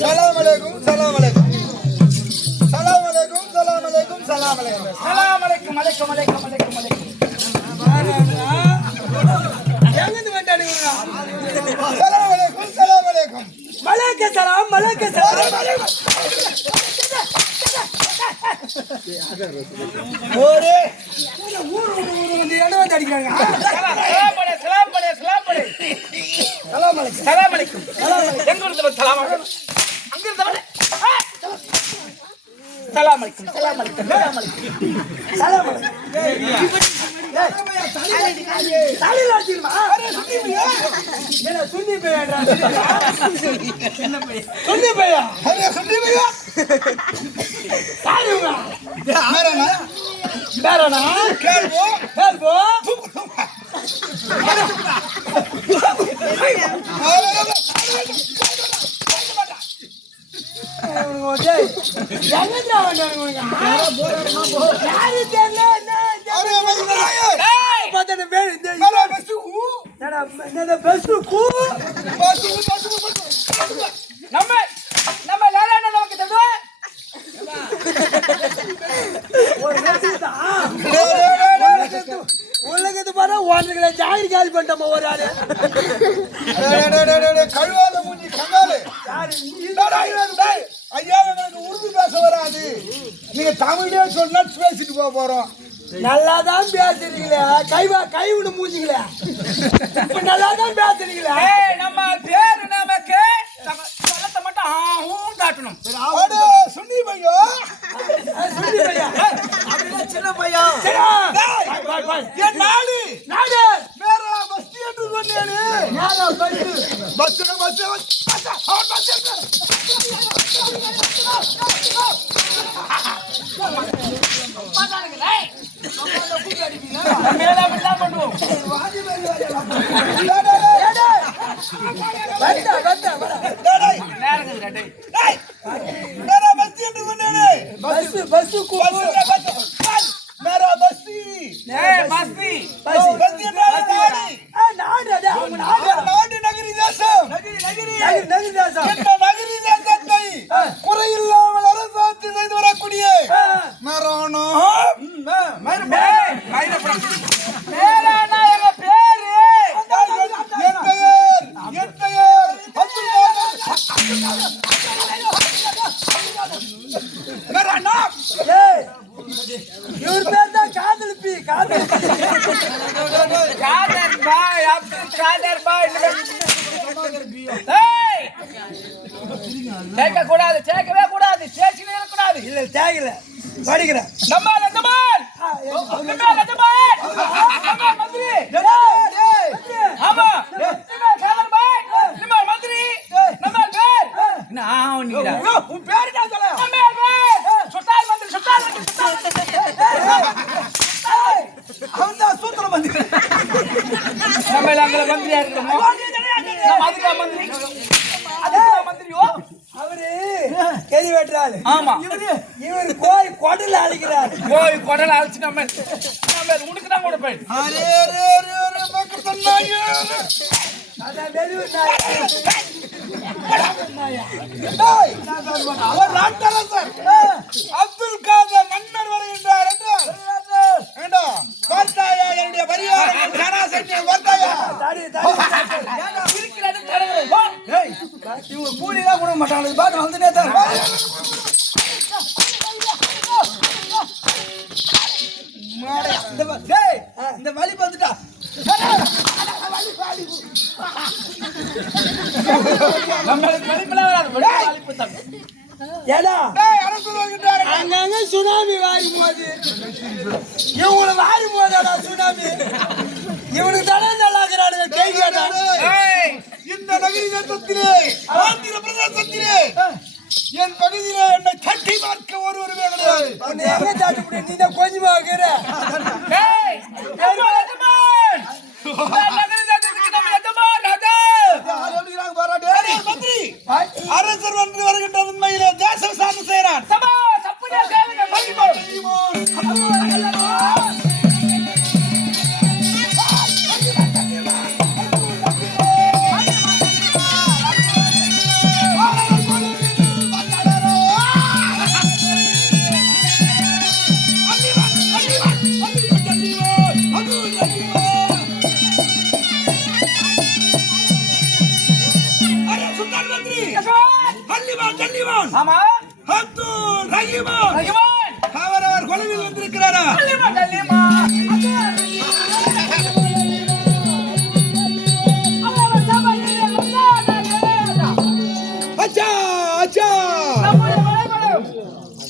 சலாம் அலைக்கும் சலாம் அலைக்கும் சலாம் அலைக்கும் சலாம் அலைக்கும் சலாம் அலைக்கும் சலாம் அலைக்கும் அலைக்கும் அலைக்கும் அலைக்கும் அலைக்கும். எங்கிருந்து வந்தானுங்க? சலாம் அலைக்கும் சலாம் அலைக்கும் மலைக்கு சலாம் மலைக்கு சலாம். ஓரே ஊர் வந்து இடம் வந்து அடிக்கிறாங்க. சலாம் படே சலாம் படே சலாம் அலைக்கும். சலாம் அலைக்கும். எங்க இருந்து சலாம் அலைக்கும்? அங்க இருந்து வர. சலாம் அலைக்கும் சலாம் அலைக்கும் சலாம் அலைக்கும் சலாம் அலைக்கும். தலையில அடிச்சிருமா? என்ன சுண்ணி பையன்றா? என்ன பையன்? சுண்ணி பையா? அரே சுண்டி பையா யாருங்க? மேரனா பேரனா? கேள்வோ ஹெல்போ? எங்கடா வந்தானுங்க? யாரு தெரியல? அரே மகனாயே பார்த்தன பேர் இந்த அரே பஸ்ஸு என்னடா பஸ் கூ நம்ம நம்ம லாலான நமக்கு தந்தோ. ஒரு நிமிஷம் உலகத்து பாரு ஓடுறீங்களே ஜாகிரி காலி பண்ணிட்டோமா ஒரு ஆளு. கழுவாத மூஞ்சி கங்காலு ஐயா எனக்கு உருது பேச வராது. நீங்க தமிழே சொன்னா பேசிட்டு போறோம். நல்லாதான் பேசுறீங்களே கை விடு மூஞ்சிங்களே. இப்ப நல்லாதான் பேசுறீங்களே. ஏய் நம்ம பேர் நமக்கு சொல்லத்த மட்டும் ஆஹூம் காட்டணும். அடே சுண்ணி பையா சொல்லி பையா அப்படியே சின்ன பையா என் நாடு நாடு மேரா பஸ்தி என்று சொன்னேனே. யாரா பஸ் மேல அப்படிதான் பண்ணுவோம். நேரங்க டேய். மேரா பஸ்தி என்று சொன்னேனே. பஸ் மேரா பஸ்தி ஏய் பஸ்தி பஸ்தி என்றால் நாடு. நாடு அது அவங்க நாடு. நாடு நகரி தேசம் நகரி தேசம். இந்த நகரி தேசத்தை குறையில்லாமல் அரசாட்சி செய்து வரக்கூடிய மரணம் மேலான எங்க பேரு என் பெயர் அப்துல் காதர். ஏய், இவர் பேர் தான் காதலிப்பி காதர் பாய் அப்துல் காதர் பாய். ஏய் கேட்கவே கூடாது சேச்சினே கூடாது. இல்ல தேகல படிக்கிறேன். நம்ம லஜமான் நம்ம லஜமான் நம்ம மந்திரி. ஆமா நம்ம காதர் பாய் நம்ம மந்திரி நம்ம பேர் என்ன ஆவுனிடா. உன் பேரு தான் சொல்ல. நம்ம பேர் சுல்தான் மந்திரி அவன் தான் சூத்திர மந்திரி. நம்ம அங்க மந்திரியா இருக்கோம். நம்ம அதுக்கு மந்திரி அதுக்கு மந்திரியோ அவரு கெதி வெட்டுறாரு. ஆமா இவர் போய் கொடல அழிக்கிறாரு. போய் கொடல அழிச்சு நம்ம உனக்கு தான் கொடுப்பேன். அரே அரே அரே மக்கள் தன்னாயே. அதான் வெளியூர் நாய். டேய் அவர் ராட்டரசர் அப்துல் காதர் மன்னர் வருகின்றார் என்றால் ஏண்டா வார்த்தாயா என்னுடைய பரிவாரம் சராசரி வார்த்தாயா தாடி இருக்கிறது தரங்கறோம். ஏய் இவங்க கூலி தான் கொடுக்க மாட்டாங்க. பாத்து வந்து நேத்தா மாடே இந்த வலி வந்துட்டா நம்மளுக்கு வெளிப்பல வராது. வெளிப்பல தான். ஏடா டேய் அரசு வருகின்றார். அங்கங்க சுனாமி வாரி போது இவங்களை வாரி போதாடா சுனாமி. இவனுக்கு தானே நல்லாக்குறானுங்க கேட்காடா. ஏய் இந்த நகரி தேசத்திலே ஆந்திர பிரதேசத்திலே என் பகுதியிலே என்னை தட்டி பார்க்க ஒருவருமே கிடையாது. உன்னை எங்க தாட்டி முடியும்? நீ தான் கொஞ்சமா இருக்கிற. ஏய் நம்ம லஜமான் நகரி தேசத்துக்கு நம்ம லஜமான் ராஜா யார் எப்படிறாங்க பாராட்டு மந்திரி அரசர் வந்து வருகின்ற உண்மையிலே தேசம் சார்ந்து செய்கிறான். சபா சப்புனே கேளுங்க மகிமோ. ஹல்லிமான் ஜல்லிமான் ஆமா அப்துல் ரஹீமான் ரஹீமான் அவர் கொலையில் வந்திருக்கிறாரா ஹல்லிமான் ஜல்லிமான் அச்சா அச்சா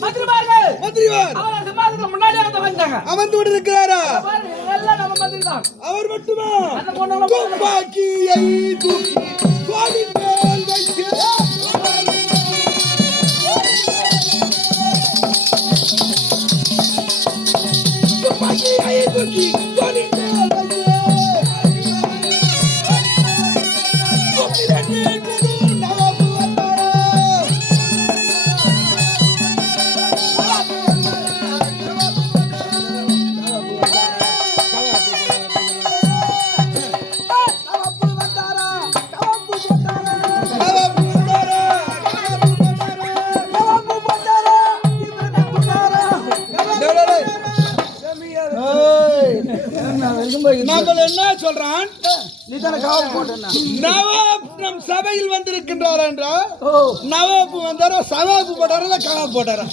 மந்திரிவார் அமர்ந்து கொண்டிருக்கிறாரா அவர் மட்டுமா துப்பாக்கியை தூக்கி தோளின் மேல் வைத்து துப்பாக்கியை தூக்கி தோளின் மேல் வைத்து நாங்கள் என்ன சொல்றான் நவாப் நம் சபையில் வந்திருக்கின்றார் என்றால் நவாப் வந்தாரோ சவாப் போட்டாரா கவாப் போட்டாரா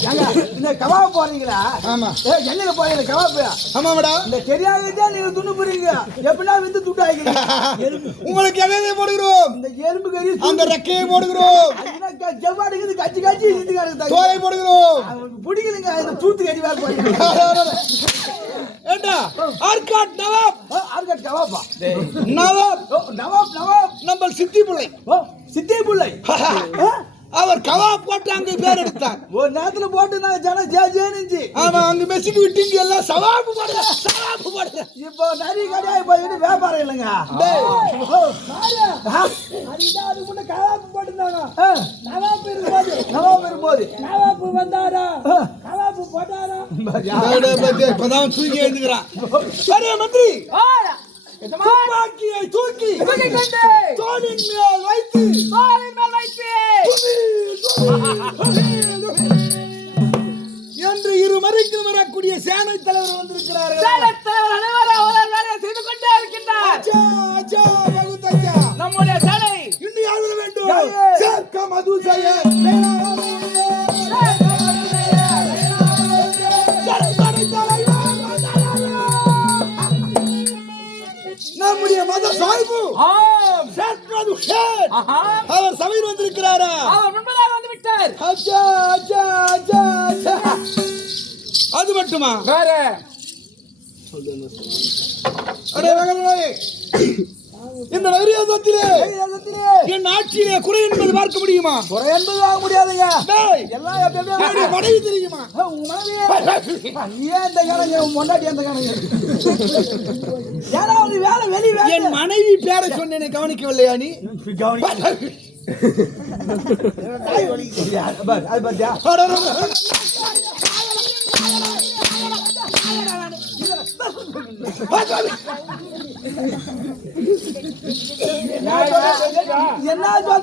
இந்த கவாப் போறீங்களா ஆமா எங்க போறீங்க கவாப் ஆமாடா இந்த தெரியாதே நீங்க துண்டு போறீங்க எப்படின்னா வந்து துண்டு ஆகிக்கிறீங்க உங்களுக்கு எதை போடுகிறோம் இந்த எலும்பு கறி அந்த ரெக்கையை போடுகிறோம் ஜவ்வாடுக்கு கச்சி கச்சி தோலை போடுகிறோம் பிடிக்கலுங்க இந்த தூத்து கறி வேற போறீங்க ஏண்டா ஆர்காட் நவாப் ஆர்காட் கவாப்பா நவாப் நவாப் நவாப் நம்ம சித்தி பிள்ளை சித்தி பிள்ளை அவர் கவாப் போட்டு அங்க பேர் எடுத்தார் ஒரு நேரத்துல போட்டு நாங்க ஜனம் ஜேஜேன்னு ஆமா அங்க மெஸ்ஸுக்கு விட்டீங்க எல்லாம் சவாப்பு போடுற இப்போ நிறைய கடையாகி போயிட்டு வியாபாரம் இல்லைங்க அதுக்கு முன்ன கவாப்பு போட்டுருந்தாங்க நவாப்பு இருக்கும்போது நவாப்பு வந்தாரா கவாப்பு போட்டாரா இப்பதான் தூக்கி எழுந்துக்கிறான் சரி மந்திரி துப்பாக்கியை தூக்கி தோளின் மேல் வைத்து என்று இரு மறைக்கு வரக்கூடிய சேனை தலைவர் வந்திருக்கிறார்கள் செய்து கொண்டே இருக்கின்றார் நம்முடைய சேனை இன்னும் யாரும் வேண்டும் சேர்க்க மது செய்ய நம்முடைய மத சாய்பு அவர் சபையில் வந்திருக்கிறாரா அவர் முன்பதாக வந்து விட்டார் அது மட்டுமா வேற இந்த நகரியாசத்திலே என் ஆட்சியிலே குறை என்பது பார்க்க முடியுமா குறை என்பது ஆக முடியாதுங்க எல்லாம் என்னுடைய மனைவி தெரியுமா உங்க மனைவி ஏன் இந்த கணக்கு முன்னாடி அந்த கணக்கு யாராவது வேலை வெளியே என் மனைவி பேரை சொன்னேன் கவனிக்கவில்லையா நீ என்ன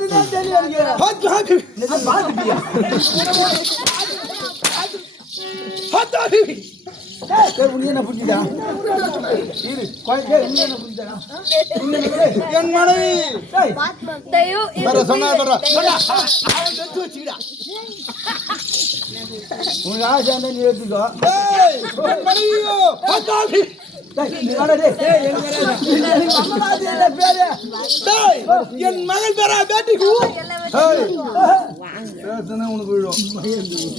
சொல்லுதான் தெரியும் என்ன புரிஞ்சுதா என் மனைவி சொன்னா உங்க ஆசை நீ எடுத்துக்கோ என் மகள் பேரா பேட்டிக்கு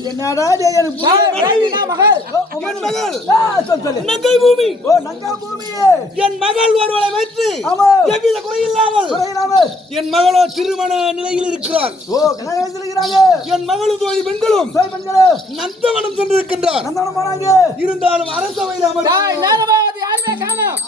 என்னடா நங்கை பூமி பூமி என் மகள் ஒருவளை வைத்து எவ்வித குறையில்லாமல் என் மகளோ திருமண நிலையில் இருக்கிறார் என் மகளும் தோழி பெண்களும் நந்தவனம் சென்றிருக்கின்றார் இருந்தாலும் அரசவையில் யாருமே காணோம்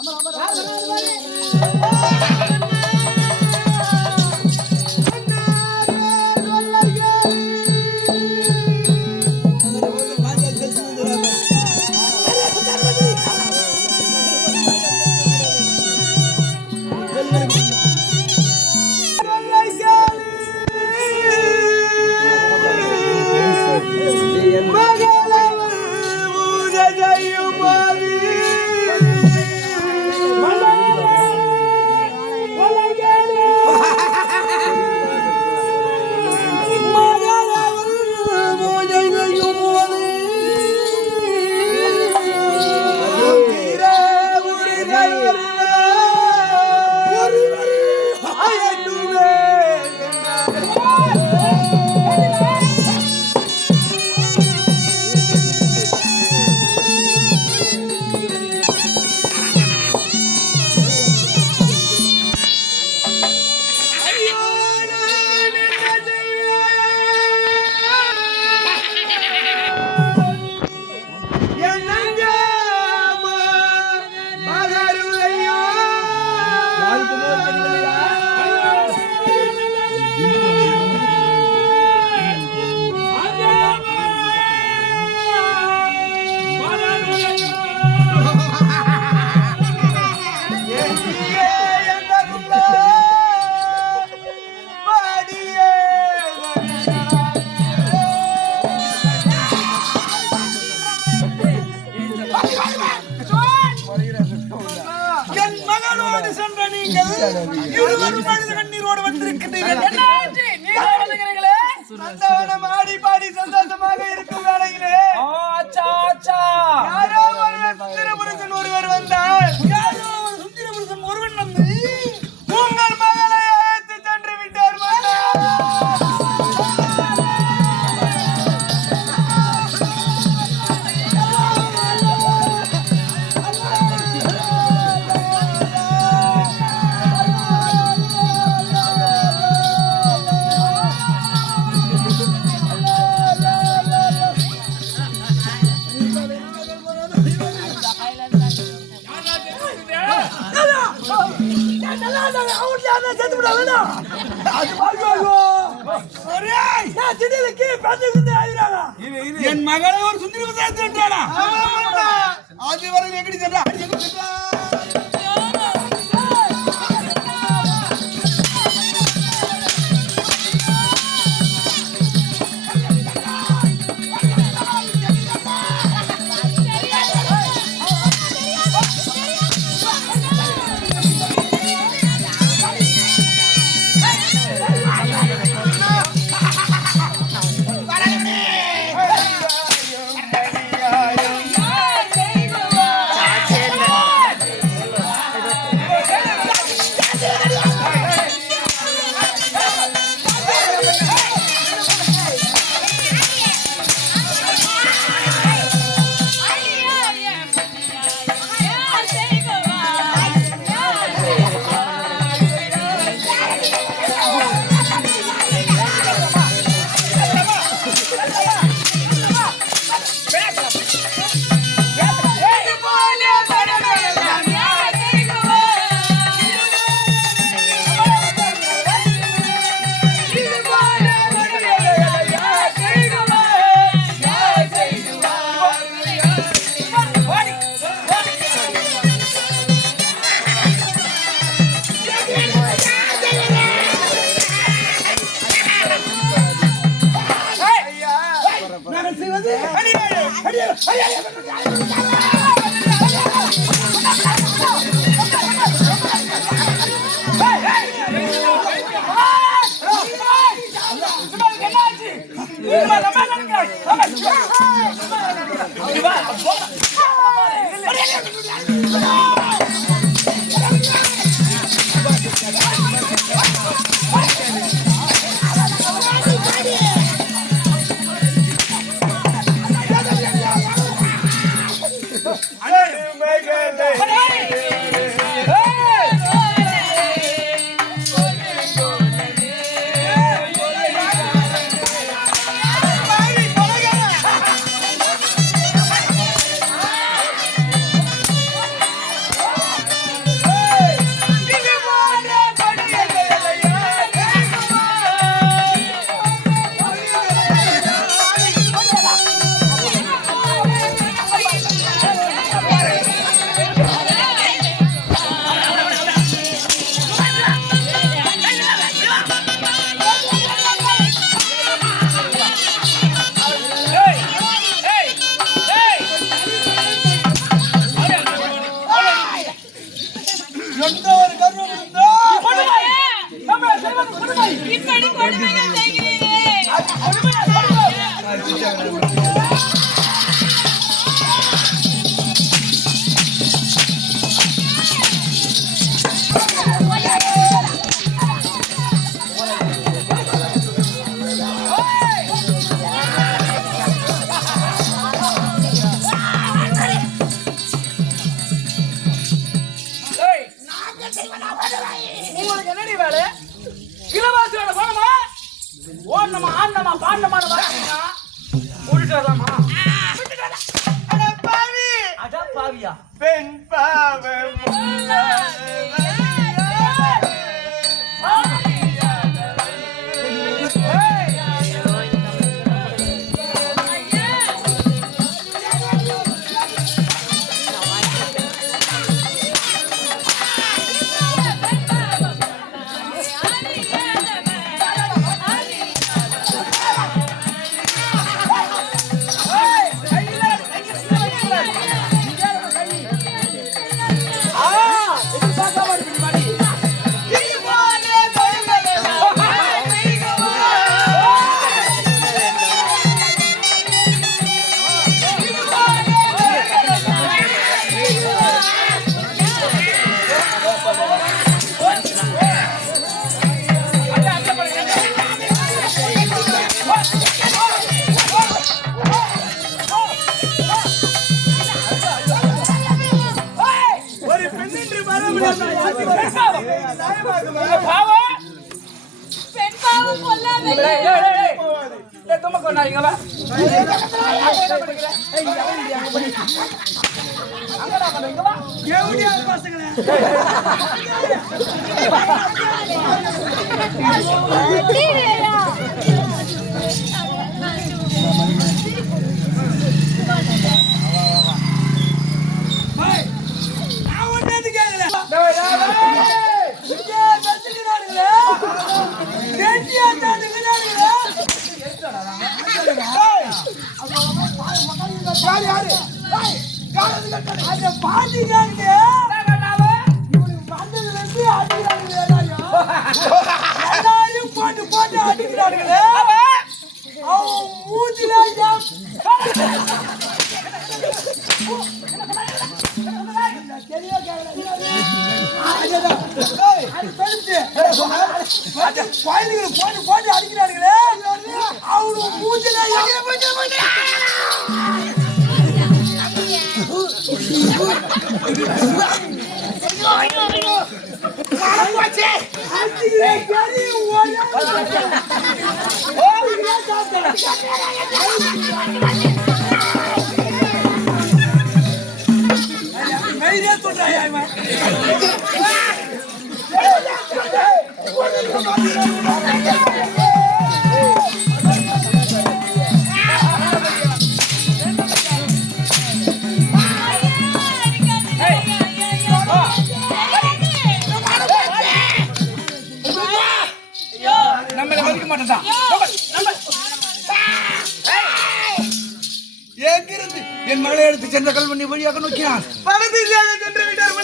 நந்தவனம் ஆடி பாடி சந்தோஷமாக இருக்கும் வேளையிலே ஆச்சா ஆச்சா யாரோ ஒருவர் சுந்தரபுருஷன் ஒருவர் வந்தார். யாரோ ஒரு சுந்தரபுருஷன் ஒருவன் வந்து உங்கள் மகளை அழைத்து சென்று விட்டார் மன்னா. என் மகளை ஒரு சுந்தரி விசாரித்தானா? அதுவரை எங்கடி சென்றா? இப்படி கொடுமைகள் செய்கிறீரே. உங்களுக்கு என்னடி வேலை? இலவாசி வேலை போனமா ஓடணுமா ஆடணுமா பாடணுமான்னு வரீங்கன்னா கூட்டிட்டு வரலாமா? அடா பாவியா பெண் பாவம் ஒரு பெண் என்று வரவில்லை. பாவம் பெண் பாவம் கொல்லாதீங்க. துமக்கு இங்க வா இங்க வா எப்படியா பசங்களே? கீழேயா? நான் ஒண்ணு கேட்கல. இங்கே தச்சுக்கிறானுங்களே. நெஞ்சியா தச்சுக்கிறானுங்களே. அந்த பாட்டிக்காரங்க இவனுக்கு வந்ததுல இருந்து அடிக்கிறானுங்களே. எல்லாரையும் போட்டு போட்டு அடிக்கிறானுங்களே. அவன் மூஞ்சில போட்டு போட்டு அடிக்கிறானுங்களே. அவனு மூஞ்சில நம்மள மதிக்க மாட்டேன். எங்கிருந்து என் மகளை எடுத்து சென்ற கல்வனி வழியாக நோக்கினான். பணத்தை சென்று விட்டார்.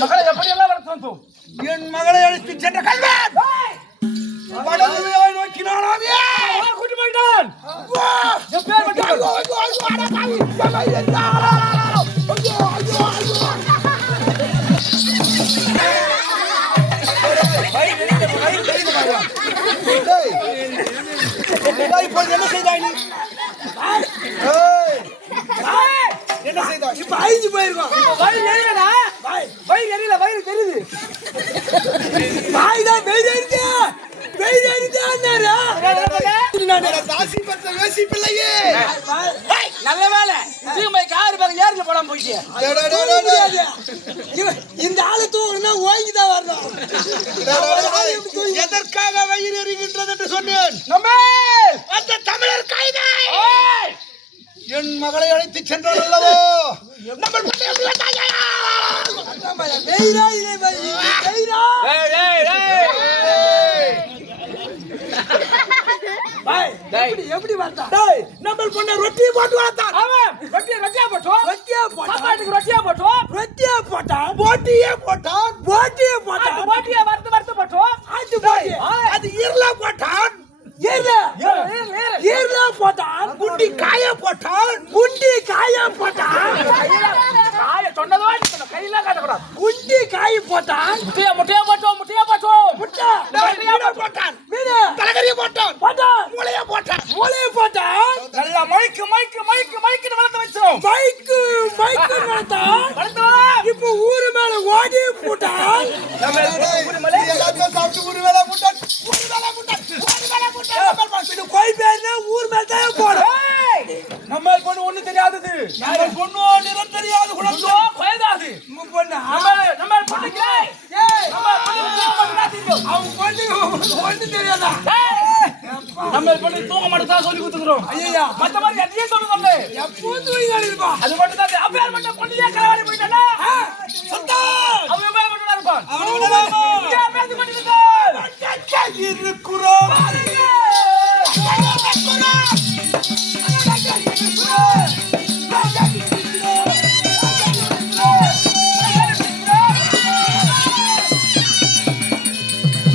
மக்களை எப்படி எல்லாம் வளர்த்தோம். என் மகளை அழைத்து சென்ற கல்வன் வடதுவையை நோக்கினானாமே. கூட்டி போயிட்டான். என் பேர் மட்டும் இப்போது என்ன செய்தாய் நீ? என்ன செய்தாய்? இப்ப அழிஞ்சு போயிருக்கோம். வயிறு எரியலடா. வயிறு எரியல, வயிறு தெரியுது. வாய் தான் வெயில் அடிச்சு வெயில் அடிச்சாரு. தாசி பத்த வேசி பிள்ளையே. நல்ல வேலை சீமை கார் பேர் ஏர்ல போடாம போயிட்டு. இந்த ஆளு தூக்கணும்னா ஓய்ஞ்சுதான் வரணும். எதற்காக வயிறு எறிகின்றது என்று சொன்னேன். நம்ம அந்த தமிழர் கைதை என் மகளை அழைத்து சென்றார் அல்லவோ. நம்ம வெயிலா இல்லை வெயிலா. எப்படி வந்தா? நம்ம பொண்ண ரொட்டியை போட்டு வளர்த்தான். ரொட்டியா போட்டோம். சாப்பாட்டுக்கு ரொட்டியா போட்டோம். ரொட்டியா போட்டான். போட்டியே போட்டான். போட்டியே போட்டான். போட்டியா வறுத்து போட்டோம். அது போட்டி. அது ஈரலா போட்டான். ஈரலா போட்டான். குண்டி காய போட்டான். குண்டி காய போட்டான். காய சொன்னதோ கையில காட்டக்கூடாது. குண்டி காய போட்டான். முட்டையா போட்டோம். முட்டை போட்டான். மீனு தலைகறியை போட்டான். போட்டான். மூளையை போட்டான். மூளையை போட்டான். நல்லா மைக்கு வளர்த்து வச்சோம். மைக்கு வளர்த்தான். இப்போ ஊரு மேல ஓடி போட்டான். எல்லாத்தையும் சாப்பிட்டு ஒரு வேலை முட்டான். ஒரு வேலை முட்டான். கோய் பேர்னா ஊர் மேல தான் போடும். நம்ம பொண்ணு ஒண்ணு தெரியாதது. நம்ம பொண்ணு நிறம் தெரியாது குழந்தை. வயதாது. நம்ம பொண்ணு நம்ம பொண்ணுக்கு அவன் பொண்ணு ஒண்ணு தெரியாதா? நம்ம பொண்ணு தூங்க மாட்டேன் சொல்லி கொடுத்துக்கிறோம். ஐயா மத்த மாதிரி எதையும் சொல்லுங்க. எப்போ தூங்கிடுப்பா. அது மட்டும் தான். அப்ப மட்டும் பொண்ணுலே கலவாரி போயிட்டானா? சுல்தான் அவன் மேல மட்டும் தான் இருப்பான். அவன் பேசி பண்ணிருக்கான். இருக்கிறோம்.